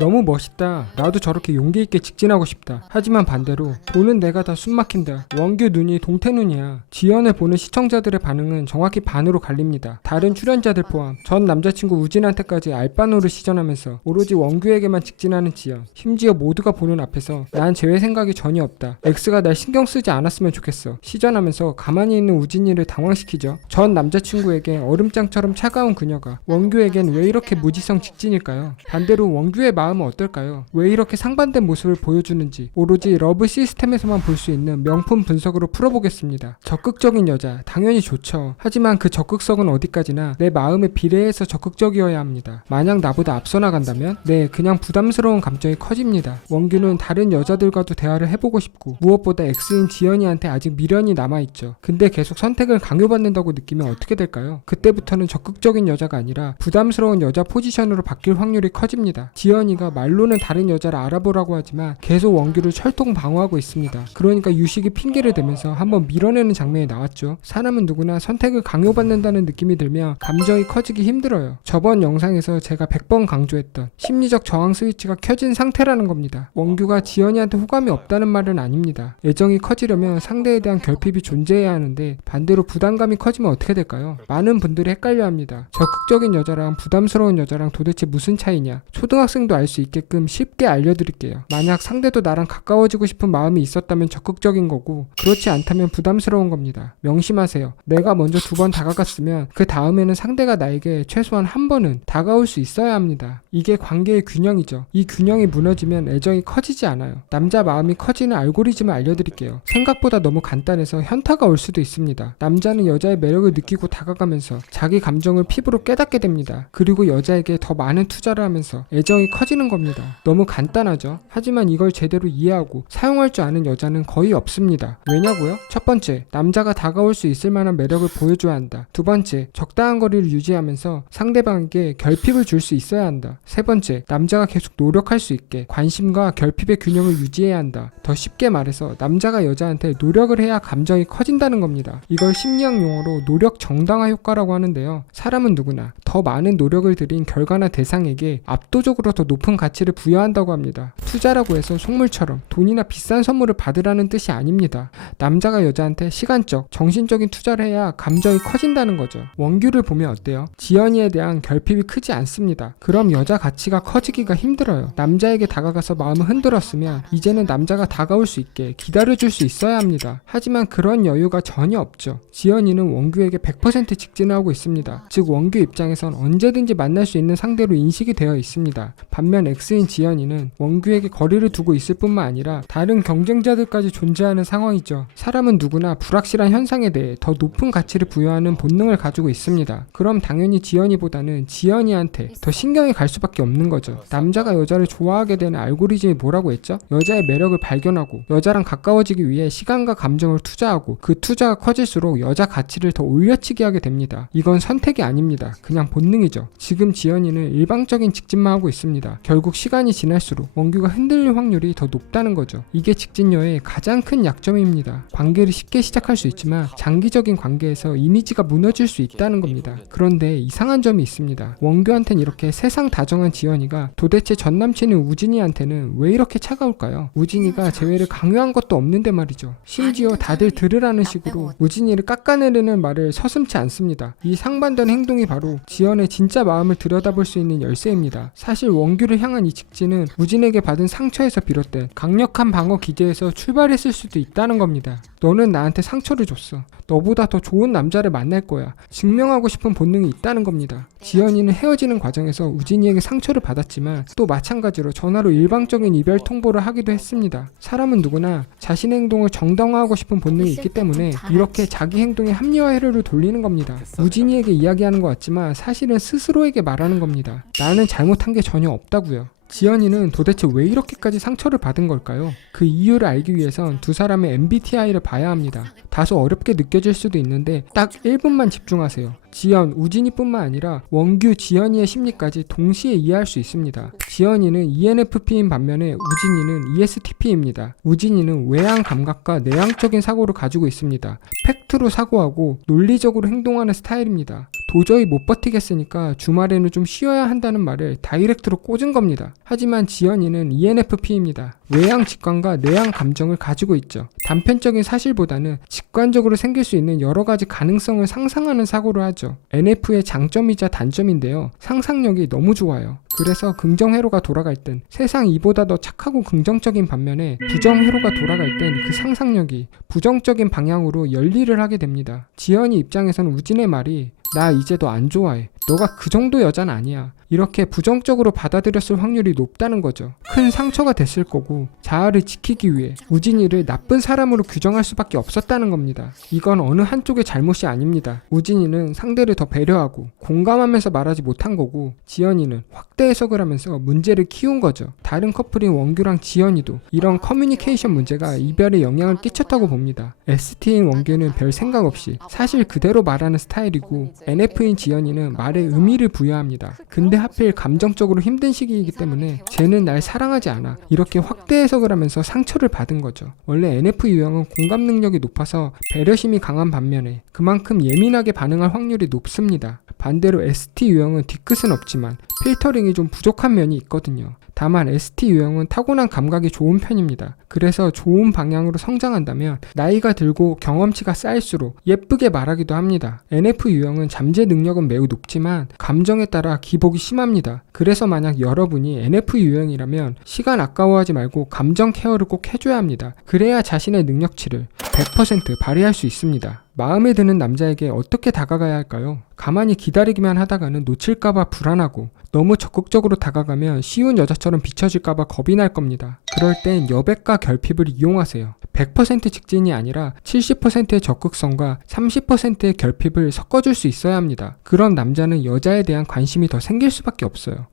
너무 멋있다. 나도 저렇게 용기 있게 직진하고 싶다. 하지만 반대로 돈은 내가 다 숨막힌다. 원규 눈이 동태눈이야. 지연을 보는 시청자들의 반응은 정확히 반으로 갈립니다. 다른 출연자들 포함 전 남자친구 우진한테까지 알바노를 시전하면서 오로지 원규에게만 직진하는 지연. 심지어 모두가 보는 앞에서 난 제외 생각이 전혀 없다. X가 날 신경 쓰지 않았으면 좋겠어. 시전하면서 가만히 있는 우진이를 당황시키죠. 전 남자친구에게 얼음장처럼 차가운 그녀가 원규에겐 왜 이렇게 무지성 직진일까요? 반대로 원규의 마음은 어떨까요? 왜 이렇게 상반된 모습을 보여주는지 오로지 러브 시스템에서만 볼 수 있는 명품 분석으로 풀어보겠습니다. 적극적인 여자 당연히 좋죠. 하지만 그 적극성은 어디까지나 내 마음에 비례해서 적극적이어야 합니다. 만약 나보다 앞서 나간다면 네, 그냥 부담스러운 감정이 커집니다. 원규는 다른 여자들과도 대화를 해보고 싶고 무엇보다 X인 지연이한테 아직 미련이 남아있죠. 근데 계속 선택을 강요받는다고 느끼면 어떻게 될까요? 그때부터는 적극적인 여자가 아니라 부담스러운 여자 포지션으로 바뀔 확률이 커집니다. 지연이가 말로는 다른 여자를 알아보라고 하지만 계속 원규를 철통 방어하고 있습니다. 그러니까 유식이 핑계를 대면서 한번 밀어내는 장면이 나왔죠. 사람은 누구나 선택을 강요받는다는 느낌이 들면 감정이 커지기 힘들어요. 저번 영상에서 제가 100번 강조했던 심리적 저항 스위치가 켜진 상태라는 겁니다. 원규가 지연이한테 호감이 없다는 말은 아닙니다. 애정이 커지려면 상대에 대한 결핍이 존재해야 하는데 반대로 부담감이 커지면 어떻게 될까요? 많은 분들이 헷갈려합니다. 적극적인 여자랑 부담스러운 여자랑 도대체 무슨 차이냐? 초등학생도 알 수 있게끔 쉽게 알려드릴게요. 만약 상대도 나랑 가까워지고 싶은 마음이 있었다면 적극적인 거고 그렇지 않다면 부담스러운 겁니다. 명심하세요. 내가 먼저 2번 다가갔으면 그 다음에는 상대가 나에게 최소한 한 번은 다가올 수 있어야 합니다. 이게 관계의 균형이죠. 이 균형이 무너지면 애정이 커지지 않아요. 남자 마음이 커지는 알고리즘을 알려드릴게요. 생각보다 너무 간단해서 현타가 올 수도 있습니다. 남자는 여자의 매력을 느끼고 다가가면서 자기 감정을 피부로 깨닫게 됩니다. 그리고 여자에게 더 많은 투자를 하면서 애정이 커지는 겁니다. 너무 간단하죠? 하지만 이걸 제대로 이해하고 사용할 줄 아는 여자는 거의 없습니다. 왜냐고요? 첫 번째, 남자가 다가올 수 있을 만한 매력을 보여줘야 한다. 두 번째, 적당한 거리를 유지하면서 상대방에게 결핍을 줄 수 있어야 한다. 세 번째, 남자가 계속 노력할 수 있게 관심과 결핍의 균형을 유지해야 한다. 더 쉽게 말해서 남자가 여자한테 노력을 해야 감정이 커진다는 겁니다. 이걸 심리학 용어로 노력 정당화 효과라고 하는데요. 사람은 누구나 더 많은 노력을 들인 결과나 대상에게 압도적으로 더 높은 가치를 부여한다고 합니다. 투자라고 해서 속물처럼 돈이나 비싼 선물을 받으라는 뜻이 아닙니다. 남자가 여자한테 시간적, 정신적인 투자를 해야 감정이 커진다는 거죠. 원규를 보면 어때요? 지연이에 대한 결핍이 크지 않습니다. 그럼 여자 가치가 커지기가 힘들어요. 남자에게 다가가서 마음을 흔들었으면 이제는 남자가 다가올 수 있게 기다려줄 수 있어야 합니다. 하지만 그런 여유가 전혀 없죠. 지연이는 원규에게 100% 직진을 하고 있습니다. 즉 원규 입장에선 언제든지 만날 수 있는 상대로 인식이 되어 있습니다. 반면 X인 지연이는 원규에게 거리를 두고 있을 뿐만 아니라 다른 경쟁자들까지 존재하는 상황이죠. 사람은 누구나 불확실한 현상에 대해 더 높은 가치를 부여하는 본능을 가지고 있습니다. 그럼 당연히 지연이보다는 지연이한테 더 신경이 갈 수밖에 없는 거죠. 남자가 여자를 좋아하게 되는 알고리즘이 뭐라고 했죠? 여자의 매력을 발견하고 여자랑 가까워지기 위해 시간과 감정을 투자하고 그 투자가 커질수록 여자 가치를 더 올려치게 하게 됩니다. 이건 선택이 아닙니다. 그냥 본능이죠. 지금 지연이는 일방적인 직진만 하고 있습니다. 결국 시간이 지날수록 원규가 흔들릴 확률이 더 높다는 거죠. 이게 직진녀의 가장 큰 약점입니다. 관계를 쉽게 시작할 수 있지만 장기적인 관계에서 이미지가 무너질 수 있다는 겁니다. 그런데 이상한 점이 있습니다. 원규한테는 이렇게 세상 다정한 지연이가 도대체 전남친인 우진이한테는 왜 이렇게 차가울까요? 우진이가 재회를 강요한 것도 없는데 말이죠. 심지어 다들 들으라는 식으로 우진이를 깎아내리는 말을 서슴지 않습니다. 이 상반된 행동이 바로 지연의 진짜 마음을 들여다볼 수 있는 열쇠입니다. 사실 원규를 향한 이 직진은 우진에게 받은 상처에서 비롯된 강력한 방어 기제에서 출발했을 수도 있다는 겁니다. 너는 나한테 상처를 줬어. 너보다 더 좋은 남자를 만날 거야. 증명하고 싶은 본능이 있다는 겁니다. 지연이는 헤어지는 과정에서 우진이에게 상처를 받았지만 또 마찬가지로 전화로 일방적인 이별 통보를 하기도 했습니다. 사람은 누구나 자신의 행동을 정당화하고 싶은 본능이 있기 때문에 이렇게 자기 행동에 합리화 회로를 돌리는 겁니다. 우진이에게 이야기하는 것 같지만 사실은 스스로에게 말하는 겁니다. 나는 잘못한 게 전혀 없다고요. 지연이는 도대체 왜 이렇게까지 상처를 받은 걸까요? 그 이유를 알기 위해선 두 사람의 MBTI를 봐야 합니다. 다소 어렵게 느껴질 수도 있는데 딱 1분만 집중하세요. 지연, 우진이뿐만 아니라 원규, 지연이의 심리까지 동시에 이해할 수 있습니다. 지연이는 ENFP인 반면에 우진이는 ESTP입니다. 우진이는 외향 감각과 내향적인 사고를 가지고 있습니다. 팩트로 사고하고 논리적으로 행동하는 스타일입니다. 도저히 못 버티겠으니까 주말에는 좀 쉬어야 한다는 말을 다이렉트로 꽂은 겁니다. 하지만 지연이는 ENFP입니다. 외양 직관과 내양 감정을 가지고 있죠. 단편적인 사실보다는 직관적으로 생길 수 있는 여러 가지 가능성을 상상하는 사고를 하죠. NF의 장점이자 단점인데요. 상상력이 너무 좋아요. 그래서 긍정회로가 돌아갈 땐 세상 이보다 더 착하고 긍정적인 반면에 부정회로가 돌아갈 땐 그 상상력이 부정적인 방향으로 열일을 하게 됩니다. 지연이 입장에서는 우진의 말이 나 이제 너 안 좋아해. 너가 그 정도 여자는 아니야. 이렇게 부정적으로 받아들였을 확률이 높다는 거죠. 큰 상처가 됐을 거고 자아를 지키기 위해 우진이를 나쁜 사람으로 규정할 수밖에 없었다는 겁니다. 이건 어느 한쪽의 잘못이 아닙니다. 우진이는 상대를 더 배려하고 공감하면서 말하지 못한 거고 지연이는 확대 해석을 하면서 문제를 키운 거죠. 다른 커플인 원규랑 지연이도 이런 커뮤니케이션 문제가 이별에 영향을 끼쳤다고 봅니다. ST인 원규는 별 생각 없이 사실 그대로 말하는 스타일이고 NF인 지연이는 말에 의미를 부여합니다. 근데 하필 감정적으로 힘든 시기이기 때문에 쟤는 날 사랑하지 않아. 이렇게 확대 해석을 하면서 상처를 받은 거죠. 원래 NF 유형은 공감 능력이 높아서 배려심이 강한 반면에 그만큼 예민하게 반응할 확률이 높습니다. 반대로 ST 유형은 뒤끝은 없지만 필터링이 좀 부족한 면이 있거든요. 다만 ST 유형은 타고난 감각이 좋은 편입니다. 그래서 좋은 방향으로 성장한다면 나이가 들고 경험치가 쌓일수록 예쁘게 말하기도 합니다. NF 유형은 잠재 능력은 매우 높지만 감정에 따라 기복이 심합니다. 그래서 만약 여러분이 NF 유형이라면 시간 아까워하지 말고 감정 케어를 꼭 해줘야 합니다. 그래야 자신의 능력치를 100% 발휘할 수 있습니다. 마음에 드는 남자에게 어떻게 다가가야 할까요? 가만히 기다리기만 하다가는 놓칠까봐 불안하고 너무 적극적으로 다가가면 쉬운 여자처럼 비춰질까봐 겁이 날 겁니다. 그럴 땐 여백과 결핍을 이용하세요. 100% 직진이 아니라 70%의 적극성과 30%의 결핍을 섞어줄 수 있어야 합니다. 그런 남자는 여자에 대한 관심이 더 생길 수밖에 없어요.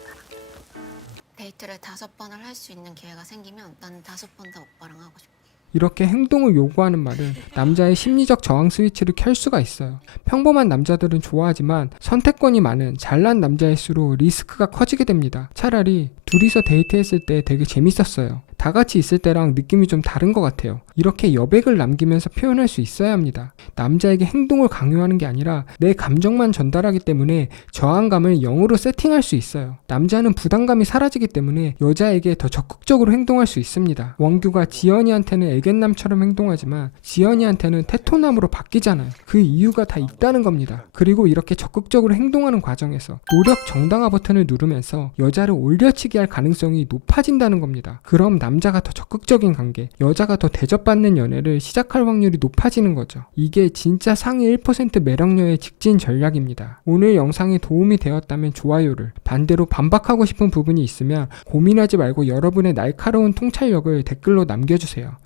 데이트를 5번을 할 수 있는 기회가 생기면 나는 5번 다 오빠랑 하고 싶어. 이렇게 행동을 요구하는 말은 남자의 심리적 저항 스위치를 켤 수가 있어요. 평범한 남자들은 좋아하지만 선택권이 많은 잘난 남자일수록 리스크가 커지게 됩니다. 차라리 둘이서 데이트했을 때 되게 재밌었어요. 다 같이 있을 때랑 느낌이 좀 다른 것 같아요. 이렇게 여백을 남기면서 표현할 수 있어야 합니다. 남자에게 행동을 강요하는 게 아니라 내 감정만 전달하기 때문에 저항감을 0으로 세팅할 수 있어요. 남자는 부담감이 사라지기 때문에 여자에게 더 적극적으로 행동할 수 있습니다. 원규가 지연이한테는 애견남처럼 행동하지만 지연이한테는 테토남으로 바뀌잖아요. 그 이유가 다 있다는 겁니다. 그리고 이렇게 적극적으로 행동하는 과정에서 노력 정당화 버튼을 누르면서 여자를 올려치기 할 가능성이 높아진다는 겁니다. 그럼 남자가 더 적극적인 관계, 여자가 더 대접받는 연애를 시작할 확률이 높아지는 거죠. 이게 진짜 상위 1% 매력녀의 직진 전략입니다. 오늘 영상이 도움이 되었다면 좋아요를, 반대로 반박하고 싶은 부분이 있으면 고민하지 말고 여러분의 날카로운 통찰력을 댓글로 남겨주세요.